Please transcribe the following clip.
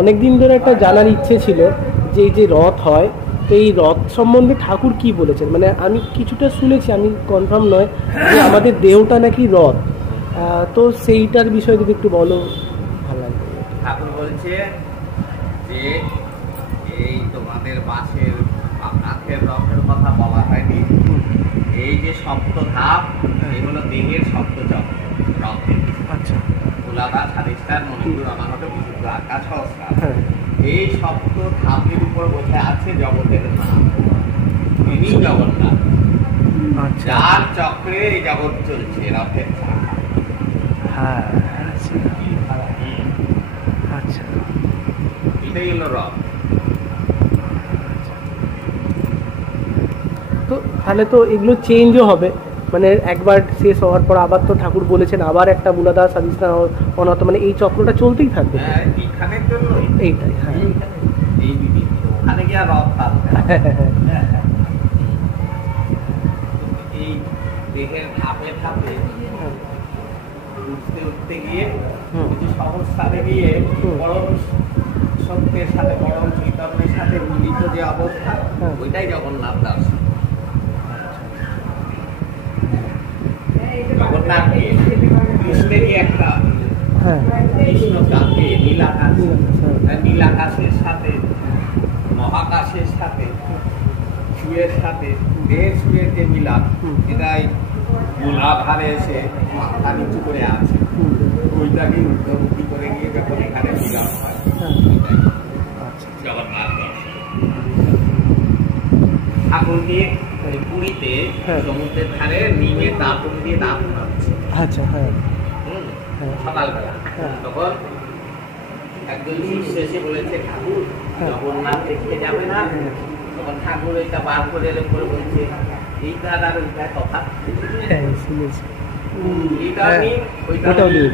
অনেকদিন ধরে একটা জানার ইচ্ছে ছিল যে এই যে রথ হয়, তো এই রথ সম্বন্ধে ঠাকুর কি বলেছেন। মানে আমি কিছুটা শুনেছি, আমি কনফার্ম নয়, যে আমাদের দেহটা নাকি রথ। তো সেইটার বিষয়ে যদি একটু বলো ভালো লাগবে। ঠাকুর বলছে যে এই তোমাদের বাসের কাঠের রথের কথা বলা হয়নি, এই যে সপ্ত ধাপ এগুলো দেহের সপ্ত চক্র রথের। আচ্ছা, তুলাদার স্বাধিষ্ঠান মণিপুর অনাহত বিশুদ্ধ আকাশ সংস্কার, এই সপ্ত ধাপের উপর বসে আছে জগতের নাম, তিনি জগন্নাথ। যার চক্রে এই জগৎ চলছে রথের চাকা। হ্যাঁ, আচ্ছা, এটাই হলো রথ। তো তাহলে তো এগুলো চেঞ্জও হবে, মানে একবার শেষ হওয়ার পর আবার তো ঠাকুর বলেছেন আবার একটা মূলাধার স্বাধিষ্ঠান অনাহত, মানে এই চক্রটা চলতেই থাকবে। এইখানের জন্য এইটাই, হ্যাঁ, এই বিধি ওখানে গিয়ে রথ থাকবে। এই দেহের ধাপে ধাপে উঠতে উঠতে গিয়ে কিছু সমস্যাতে গিয়ে পরম সত্যের সাথে পরম চৈতন্যের সাথে মিলিত যে অবস্থা, ওইটাই জগন্নাথ দাস। জগন্নাথকে কৃষ্ণেরই একটা কৃষ্ণ কাকে নীলাকাশ, নীলাকাশের সাথে মহাকাশের সাথে সুয়ের সাথে দেহের সুয়ের যে মিলাপ, এটাই মূলাধারে এসে মাথা নিচু করে আছে, ওইটাকে ঊর্ধ্বমুখী করে গিয়ে যখন এখানে মিলাপ হয়, জগন্নাথ ঠাকুর দিয়ে পুরীতে সমুদ্রের ধারে নিমে দাঁতন দিয়ে দাঁতন হচ্ছে। আচ্ছা, হ্যাঁ, সকালবেলা তখন একজন শিষ্য এসে বলেছে, ঠাকুর জগন্নাথ দেখতে যাবে না? তখন ঠাকুর এটা বার করে করে বলছে, এইটা আর ওইটা কথা, এইটা নিন ওইটা নিন।